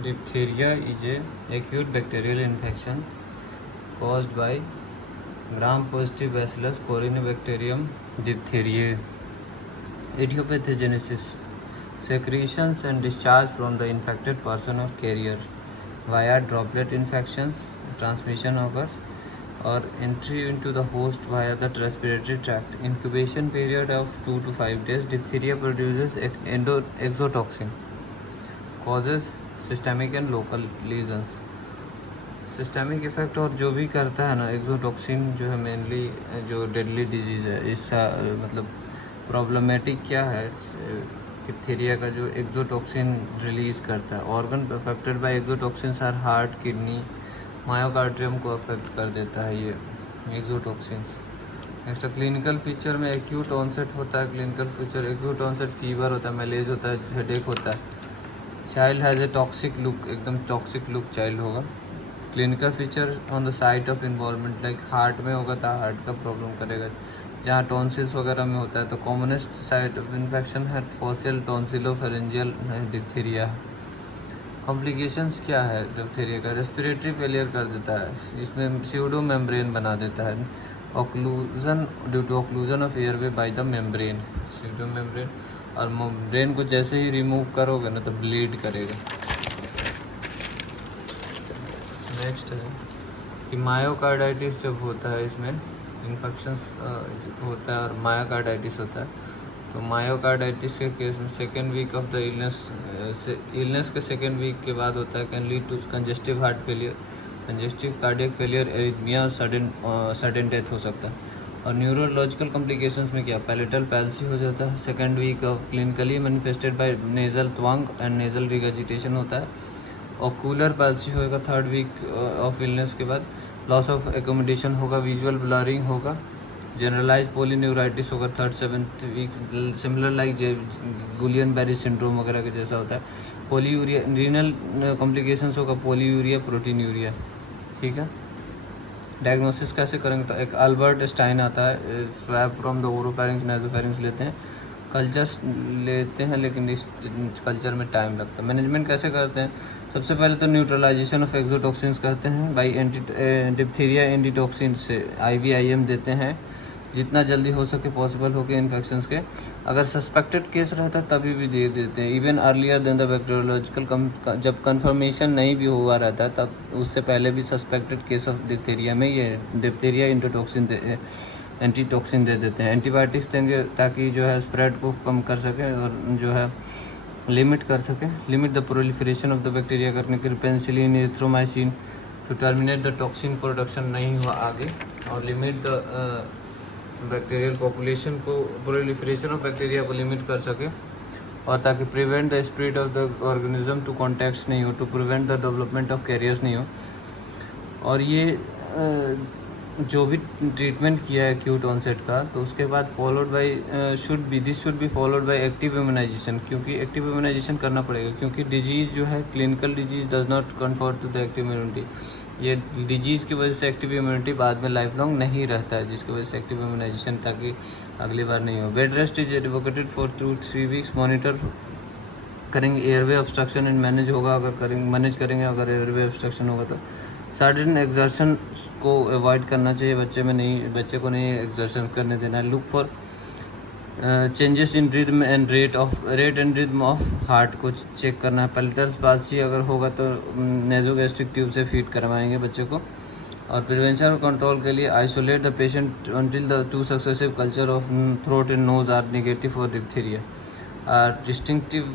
Diphtheria is a acute bacterial infection caused by gram-positive Bacillus Corynebacterium diphtheriae. Idiopathogenesis: secretions and discharge from the infected person or carrier via droplet infections. Transmission occurs or entry into the host via the respiratory tract. Incubation period of 2 to 5 days. Diphtheria produces exotoxin. Causes systemic and local lesions. Systemic effect और जो भी करता है ना, exotoxin जो है mainly जो deadly disease है, इसका मतलब प्रॉब्लमेटिक क्या है, डिप्थीरिया का जो एक्सोटॉक्सिन रिलीज़ करता है। Organ affected by exotoxin are heart, kidney, myocardium को अफेक्ट कर देता है ये एक्सोटॉक्सिन। नेक्स्ट क्लिनिकल फीचर में एक्यूट ऑनसेट होता है। Clinical feature acute onset fever होता है, मैलेज होता है, हेडेक होता है। Child has a toxic look, एकदम टॉक्सिक लुक चाइल्ड होगा। Clinical feature on the site of involvement, like heart में होगा तो हार्ट का प्रॉब्लम करेगा। जहाँ टॉन्सिल्स वगैरह में होता है तो कॉमनेस्ट साइट ऑफ इन्फेक्शन है फॉसियल टॉन्सिलोफेरेंजियल डिप्थीरिया। कॉम्प्लिकेशंस क्या है डिप्थीरिया का? रेस्पिरेटरी फेलियर कर देता है, इसमें स्यूडो मेम्ब्रेन बना देता है। Occlusion due to occlusion of airway by the membrane, pseudo membrane. और मेम्ब्रेन को जैसे ही रिमूव करोगे ना तो ब्लीड करेगा। नेक्स्ट है कि मायोकार्डाइटिस जब होता है, इसमें इन्फेक्शंस होता है और मायोकार्डाइटिस होता है। तो मायोकार्डाइटिस के केस में second week of the illness के सेकेंड वीक के बाद होता है। Can lead to congestive heart failure, congestive cardiac failure, arrhythmia, sudden death हो सकता है। और न्यूरोलॉजिकल कॉम्प्लिकेशंस में क्या? पैलेटल पैल्सी हो जाता है। Second week of clinically manifested by nasal twang and nasal regurgitation होता है। ऑक्यूलर पैल्सी होगा थर्ड वीक ऑफ इलनेस के बाद। लॉस ऑफ एकोमोडेशन होगा, विजुअल ब्लरिंग होगा, जनरलाइज पोलीन्यूराइटिस होगा third seventh week, similar like Guillain Barre syndrome वगैरह के जैसा होता है। पोलीयूरिया, रीनल कॉम्प्लिकेशंस होगा, पोलीयूरिया, प्रोटीनयूरिया। ठीक है, डायग्नोसिस कैसे करेंगे? तो एक अल्बर्ट स्टाइन आता है, स्वैब फ्रॉम द ओरोफेरिंक्स नासोफेरिंक्स लेते हैं, कल्चर्स लेते हैं, लेकिन इस कल्चर में टाइम लगता है। मैनेजमेंट कैसे करते हैं? सबसे पहले तो न्यूट्रलाइजेशन ऑफ एक्सोटॉक्सिन्स करते हैं बाई डिप्थीरिया एंटीटॉक्सिन से IVIM देते हैं जितना जल्दी हो सके पॉसिबल हो के इन्फेक्शंस के। अगर सस्पेक्टेड केस रहता है तभी भी दे देते हैं, even earlier than the bacteriological. जब कंफर्मेशन नहीं भी हुआ रहता है तब उससे पहले भी सस्पेक्टेड केस ऑफ डिप्थीरिया में ये डिप्थीरिया एंटीटॉक्सिन दे देते हैं। एंटीबायोटिक्स देंगे ताकि जो है स्प्रेड को कम कर सके और जो है लिमिट कर सके। Limit the proliferation of the bacteria करने के लिए penicillin, erythromycin to terminate the toxin production नहीं हुआ आगे। और लिमिट द बैक्टीरियल पॉपुलेशन को, प्रोलिफरेशन ऑफ बैक्टीरिया को लिमिट कर सके और ताकि prevent the spread of the organism to contacts नहीं हो, to prevent the development of carriers नहीं हो। और ये जो भी ट्रीटमेंट किया है एक्यूट ऑनसेट का, तो उसके बाद followed by this should be followed by active immunization, क्योंकि एक्टिव इम्यूनाइजेशन करना पड़ेगा, क्योंकि डिजीज़ जो है clinical disease does not confer to the active immunity. ये डिजीज़ की वजह से एक्टिव इम्यूनिटी बाद में लाइफ लॉन्ग नहीं रहता है, जिसकी वजह से एक्टिव इम्यूनाइजेशन ताकि अगली बार नहीं हो। Bed rest is advocated for 2 to 3 weeks। Monitor करेंगे एयरवे ऑब्स्ट्रक्शन एंड मैनेज होगा, अगर मैनेज करेंगे अगर एयरवे ऑब्स्ट्रक्शन होगा तो। सर्टेन एक्सर्शन को अवॉइड करना चाहिए, बच्चे को नहीं एक्सर्शन करने देना है। Look for changes in rhythm and rate and rhythm of heart को चेक करना है। पैलेटल पाल्सी अगर होगा तो नेजोगैस्ट्रिक ट्यूब से फीड करवाएंगे बच्चे को। और प्रिवेंशन और कंट्रोल के लिए isolate the patient until the 2 successive culture of throat and nose are negative for diphtheria. Distinctive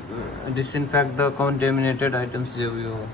disinfect the contaminated items जो भी होगा।